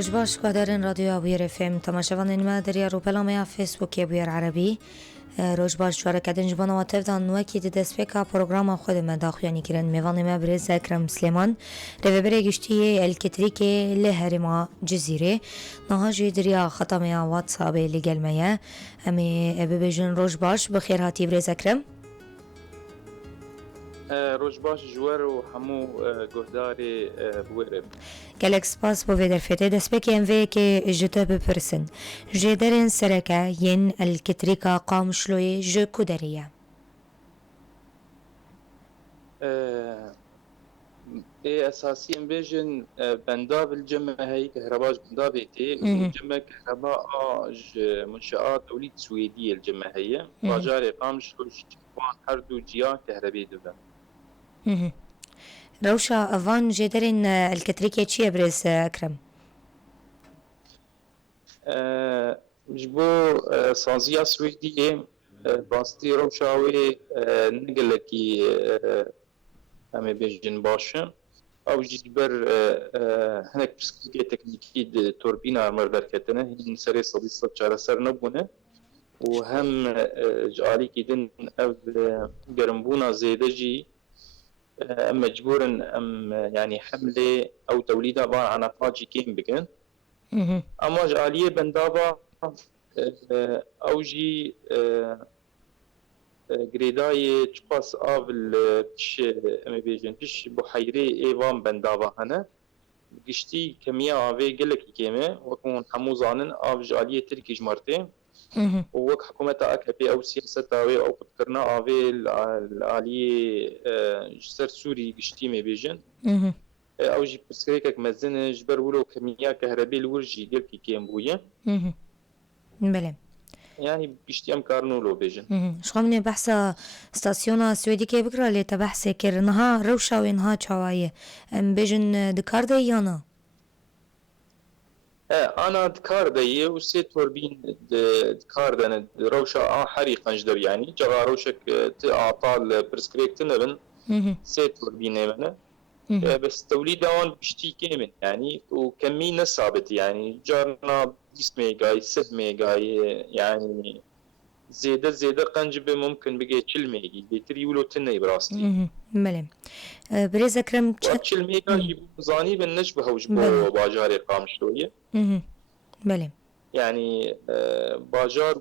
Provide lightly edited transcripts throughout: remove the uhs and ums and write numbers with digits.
روج باش گهدارن رادیو ابویر FM تماشاوان ما دریا رو پلامه فیسبوک ابویر عربی روج باش جواره کدن جبان و تفدان وکی دست بکا پروگرام خود ما داخویانی کرن میوان ما برز اکرم سلیمان رو بره گشتی الکتریک لهرما جزیره نهاجی دریا خطامه واتساب لگل میا امی ببجن روج باش بخیر هاتی برز اکرم روج باش جوار و همو گهداری بویرب گلک سپاس بو ویدر فیته دست بکی ام وی که جتا بپرسن جدرن سرکه ین الکتریکا قامشلوی جو کدریه اساسی ام بیجن بنداب الجمع هي كهرباء بندابيتي الجمع كهرباء منشآت توليد سويدية الجمع هي باجاري قامشلوش هر دو جيا كهربي دبن روشا أفان جدرن الكتريكية چية برز أكرم؟ جبو سازيا سويدية باستي روشاوي نقلكي همي بيجن باشم أو جدبر هناك بسكتية تكنيكي توربينا مربر كتنه هين سري صديصة جارة سر نبونه وهم جعالي كدن أو قرنبونا زيدة جي مجبورا ام يعني حمله او توليدها عباره عن افاجي كيم بكن اما جاليه بندابا اوجي جريداي تشباس افل بش ام بيجن بش بحيري ايوان بندابا هنا قشتي كميه افي قلك كيمه وكون حموزانن اف جاليه تركي جمرتين ووك حكومة أكبي أو سياسة تاوي أو فكرنا أوي العالية جسر سوري قشتيمي بيجن أو جي بسكريكك مزنة جبر ولو كمية كهربي الورجي قلقي كيم بوية بله يعني قشتي أم كارنولو بيجن شو مني بحثة ستاسيونا سويدي كي بكرة اللي تبحثي كرنها روشا وينها تشاوايه أم بيجن دكار دي يانا أنا دكار دايه وسي توربين دكار دانا روشا حريقا جدر يعني جغا روشك أعطال برسكريك تنبن سي توربين ايمنا بس توليد اون بشتي كامل يعني وكمية ثابت يعني جارنا 10 ميجا 6 ميجا يعني زيادة قنجبة ممكن بقى 10 ميجا بيتري ولو تني براستي بله بريز أكرم 10 ميجا جيبو زاني بالنشبه وجبو باجاري قام شوية بله يعني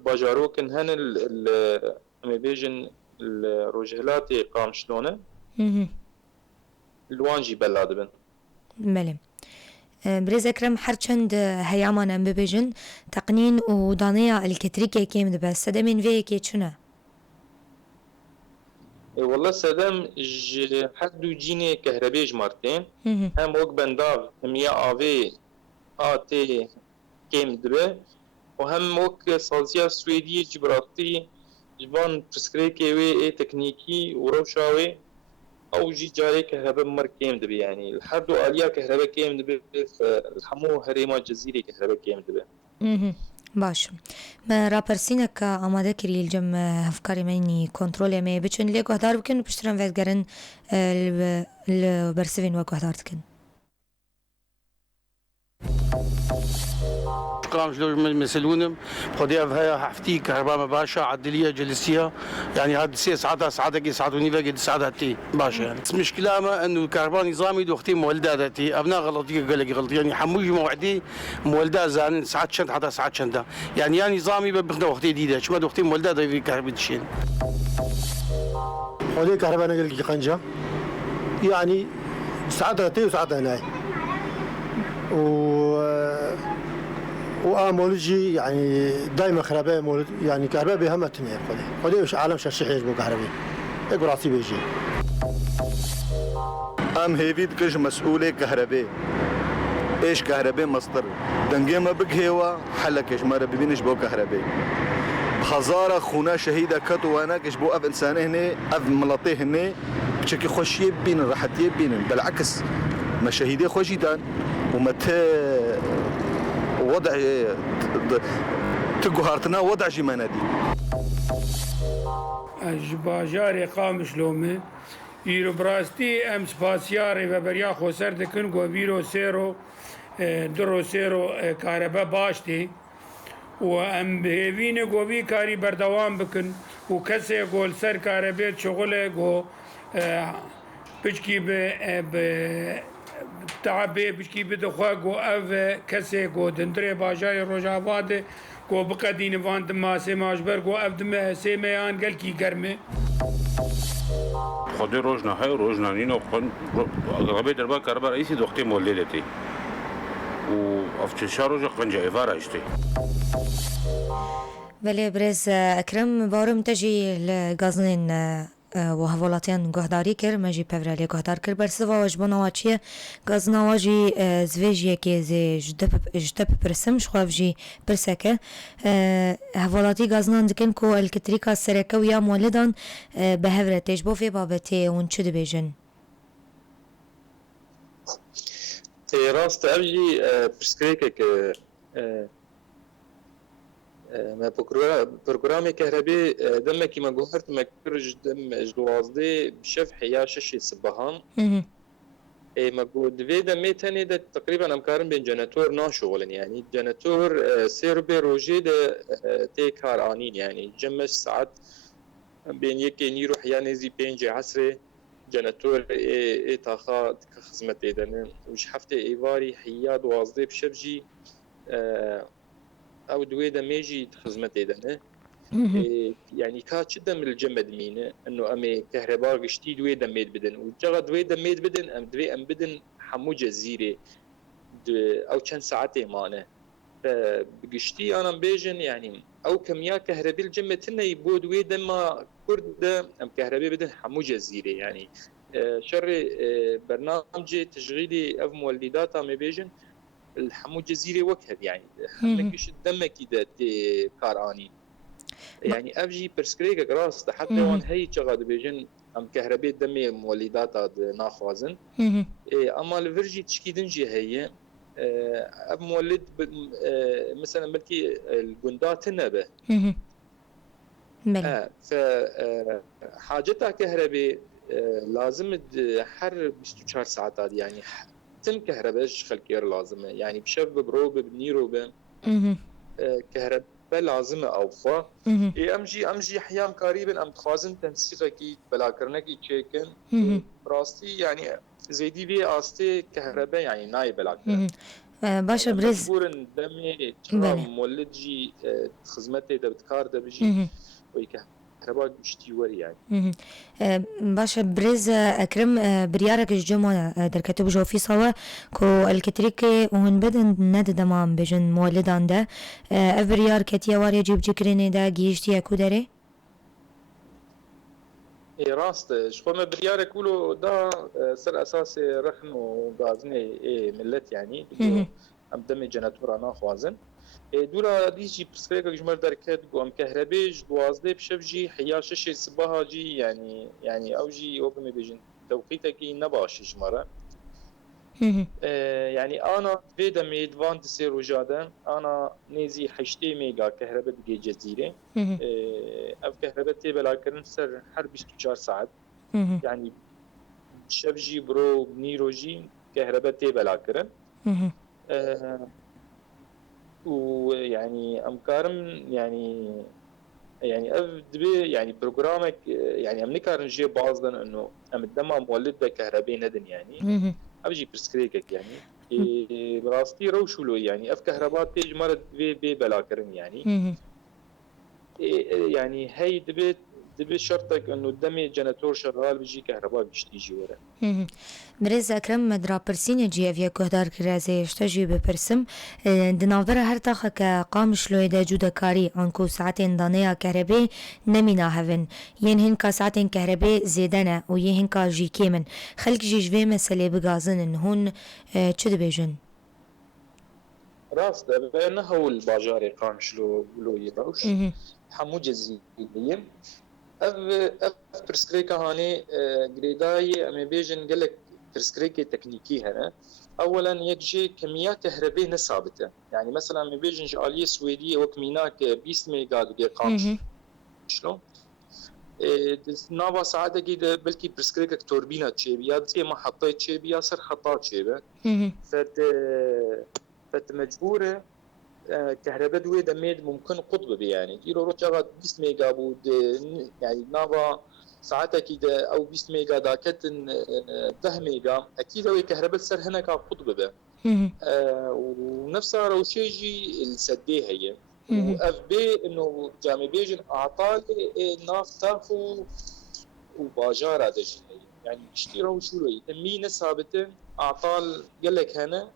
باجاروكن هن بيجن الرجلات قام شلونه الوانجي بلاد بن بله بريز أكرم حرچند هيامان ام ببجن تقنين ودانية الكتريكي كيم دبا سدمين فيكي چونه والله سدم حدو جيني كهربي جمارتين هم وق بنداف همية آوي آتي كيم دبا وهم وق سازيا سويدية جبراتي جبان بسكريكي وي اي تكنيكي وروشاوي او جي جاري كهرباء مر كيم دبي يعني الحد آلية كهرباء كيم دبي الحمو هريما جزيري كهرباء كيم دبي باش ما رابرسينك آماده كري الجم هفكاري مني كنترول ما بچن لي گهدار بكن بشترن ويدگرن البرسفين وگهدار تكن كلام شلون مسلونم خديها هي حفتي كهرباء مباشرة عدلية جلسية يعني هاد ساعتها ساعتوني بقى ساعتها باشا يعني بس مشكلة ما انه الكهرباء نظامي دوختي مولداتي ابناء غلطية قال لك غلط يعني حموجي موعدي مولدات زان ساعات شنت حتى ساعات شنت يعني يا نظامي ببخنا وقتي جديدة شو ما دوختي مولدات في كهرباء تشين خدي كهرباء نقل لك قنجة يعني ساعتها تي وساعتها ناي وآمولجي يعني دائما خرابة مولد يعني كهرباء بهمتني خدي وش عالم شرشح يجبو كهرباء إقراسي بيجي أم هيفيد كش مسؤولة كهرباء إيش كهرباء مصدر دنجي ما بقهوا حلكش ما ربينش بو كهرباء بخزارة خونا شهيدة كتو وانا كش بو أف إنسان هنا أف ملطيه هنا بشكل خوشي بين راحتي بين بالعكس ما شهيدة خوشيدان ومتى وضع تقهرتنا وضع جمانادي باجاري قامش لومي يرو براستي ام سباسياري وبريا خسر دكن غوبيرو سيرو درو سيرو كهرباء باشتي وام بهيفيني قوبي كاري بردوام بكن وكسي قول سر كهرباء شغله قو بشكي ب تعبي بشكي بدخوا قو اف كسي قو دندري باجاي روجاباد قو بقدين فاند ماسي ماجبر قو اف دم سيميان قال كي قرمه خودی روزنا های روزنا نینو خون اغلبیت دربار کاربر ایسی دکتر مولیدتی و افشار روز قنجه ایفار اشتی. ولی برز اکرم بارم تجی لگازنین و هولاتیان گهداری کر مجی پورالی گهدار کر برس و وجبان آوچیه گازن آواجی زویجی که زی جدب پرسم شخوافجی پرسکه هولاتی گازنان دکن کو الکتریکا سرکه و یا مولدان به هورتش بو فی بابتی اون چه دی بیجن؟ راست أبجي برسكريكك ما برنامج كهربي دمك ما جوهرت ما كرج دم جوازدي بشف حيا ششي صباحان ما جو دوي دمي تاني ده تقريبا أمكارن بين جناتور ناشغلن يعني جناتور سيربي روجي ده تي كار آنين يعني جمش ساعات بين يكي نيرو حيا نزي بينجي عصري جناتور اي تاخا خدمت ايدن وش حفته ايواري حياد وازدي بشبجي او دوي دميجي خدمت ايدن يعني كا شدة من الجمد مينه انه امي كهرباء قشتي دوي دميد بدن وجغا دوي دميد بدن ام دوي ام بدن حمو جزيره او كان ساعتين مانه فبقشتي انا بيجن يعني او كميا كهرباء الجمتنا يبو دوي دما كرد ام كهرباء بدن حمو جزيره يعني شر برنامج تشغيلي اف مولدات ام بيجن الحمو جزيره وكهد يعني حمكش دمك كده كاراني يعني افجي برسكريك راس حتى وان هي شغاد بيجن ام كهرباء دمي مولدات ناخوازن اما الفيرجي تشكيدنجي هي اب مولد مثلا ملكي الجندات النبه فحاجتها كهرباء لازم حر 24 ساعات يعني تم كهرباء خلكير لازم يعني بشب بروب بنيرو كهرباء لازم اوفى امجي احيان قريبا ام تخازن تنسيقكي بلاكرنكي تشيكن راستي يعني زيدي بي استي كهرباء يعني ناي بلاكرن باشا برز مجبور دمي مولد جي خدمتي ده بتكار ده بيجي ويكهرباء مشتي وري يعني باشا برز اكرم بريارك الجمعة دركتو بجو في صوا كو الكتريكي وهن بدن ند دمام بجن مولدان ده بريار كتيا واري جيب جكريني ده جيشتي اكو داري راست شو ما بريار كله ده سر اساسي رخن وغازني ملت يعني ام دمي جناتور انا خوازن دولا ديجي برسكريك جمر دركت قوم كهربيج دوازده بشبجي حيا شش صباح جي يعني اوجي وقم بيجن توقيتك نباش جمره يعني انا في دمي دفان تسير وجاده انا نيزي حشتي ميجا كهرباء بقي جزيره اف كهرباء تبلا كرن سر حر 24 ساعه يعني شبجي برو نيروجي كهرباء تبلا كرن ويعني امكارم يعني اف دبي يعني برنامج يعني امنيكار نجي بعضن انه ام الدم مولد كهرباء ندن يعني ابجي برسكريكك يعني براستي روشولو يعني اف كهرباء تيج مرض بي بلاكرن يعني يعني هي دبي شرطك انه الدمي جناتور شغال بيجي كهرباء بيشتيجي ورا برز اكرم مدرا برسين جي افيا كهدار كرازي اشتجي ببرسم دنافرة هر تاخك قامش لو يدا جودا كاري انكو ساعتين دانيا كهرباء نمينا هفن ين هنكا ساعتين كهرباء زيدنا وين هنكا جي كيمن خلق جي جوي مسألة بغازن ان هون چه دبيجن راس ده هو الباجاري قامش لو يروش حمو جزيليين اف برسكريكا هاني جريداي ام بيجن قالك برسكريكي تكنيكي هنا اولا يجي كميات كهرباء ثابته يعني مثلا ام بيجن جاليه سويديه وكميناك 20 ميجا دي قامش شلون نابا ساعات كده بلكي برسكريك توربينة تشيبيا زي ما حطيت تشيبيا صار خطات تشيبه فت مجبورة كهرباء دوي دميد ممكن قطب يعني يرو رجعت 20 ميجا بود يعني نابا ساعتها كده او 20 ميجا داكت 10 ميجا اكيد هو كهرباء سر هنا قطب به ونفسها روشيجي السديه هي واف بي انه جامي بيجن اعطالي نافتاخو وباجار هذا الشيء يعني اشتروا شو له تمين ثابته اعطال قال لك هنا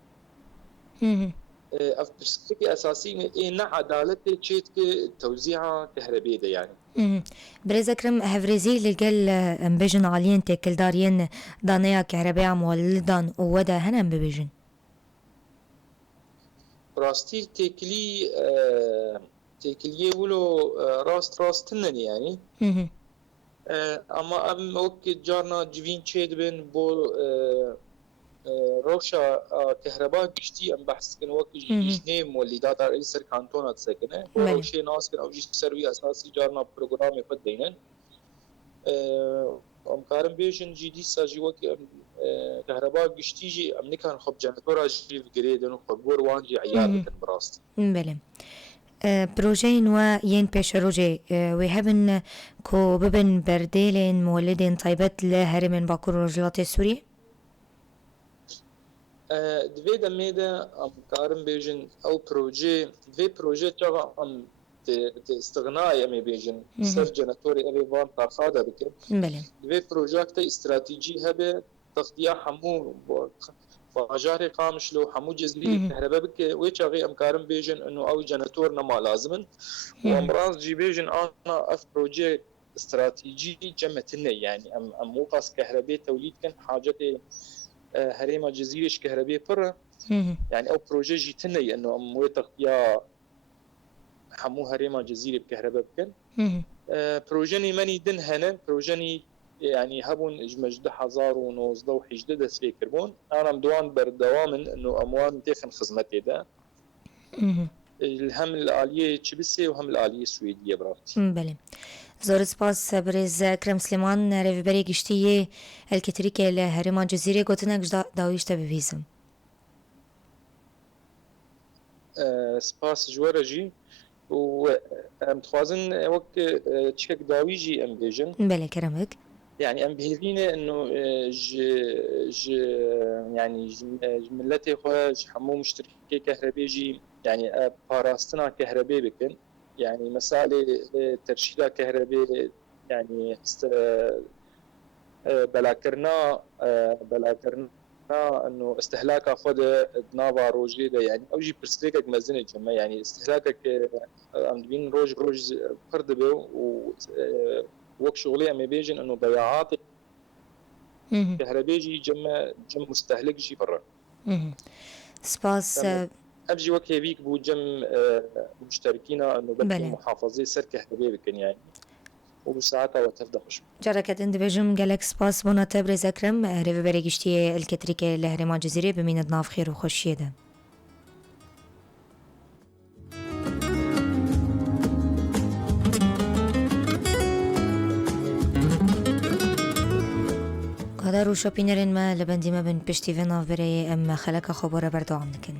افبرسكي اساسي نا عدالة تشيت توزيع كهربائي ده يعني بريزكرم هفريزي لقل امبيجن عاليين تكل دارين دانيا كهرباء مولدان وودا هنا امبيجن راستي تكلي ولو راستنن يعني اما ام وقت جارنا جوين تشيد بين بو روشا كهرباء كشتي ام بحث كن وقت جنيه مولدات رئيس سر كانتونات سكنه روشي ناس كن او جي سروي اساسي جارنا بروجرام يفد دينن ام كارم بيجن جي دي ساجي وقت كهرباء كشتي ام نكان خب جنتورا جي جريد انه خبور وانجي عيال كن براست بله بروجين وين بيشروجي ويهبن كو ببن برديلين مولدين طيبت لهرمن باكور رجلات سوريا دوی دمیده ام کارم بیجن او پروژه دوی پروژه چرا ام استغناء امی بیجن سر جنتوری اوی وان ترخاده بکن دوی پروژه تا استراتیجی هبه تغطیه همو باجار قامش له همو جزري كهرباء بك ويشاغي ام كارم بيجن انه او جنتور نما لازم وامراض جي بيجن انا اف بروجي استراتيجي جمتنا يعني ام موقس كهرباء توليد كان حاجتي هريمه جزيرش كهرباء فرة يعني او بروجي جيتنا انه ام تغطيه همو هريمه جزيره بكهرباء بكن بروجني ماني دن هنا بروجني يعني هبون مجد حزار ونوز ضوحي جدد سفيكربون انا مدوان بردوام انه اموان تيخن خدمتي ده الهم الاليه تشبسي وهم الاليه السويديه برافتي بله زور سپاس برز کرم سلیمان رفبری گشتیه الکتریک لهرمان جزیره گوتنک داویشت بویزم سپاس جوارجی و متخوازن وقت تشكك داويجي ام بيجن بله کرمک يعني ام بهذينا انه يعني ملتي خو حمو مشتركي كهربائي يعني باراستنا كهربائي بكن يعني مسائل ترشيدة كهربائي يعني بلاكرنا انه استهلاك خد نافا روجي ده يعني او جي برسليكك مزنه جمع يعني استهلاكك عندين روج فرد به وقت شغلي ام بيجن انه ضياعات كهربائي جم مستهلك جي برا سپاس ابجي وقت هيك بو جم مشتركين انه بدهم محافظه سر كهربائي بكن يعني وبساعتها وتفضل خوش جركت اند بيجم جالك سپاس بونا تبرز اكرم ريفبري گشتي الكتريك لهرمان جزيره بميند ناف خير وخوشيه ده قادر و شوپينرين ما لبندي ما بن پشتي في ناف بري ام خلق خبره بردو عم نكن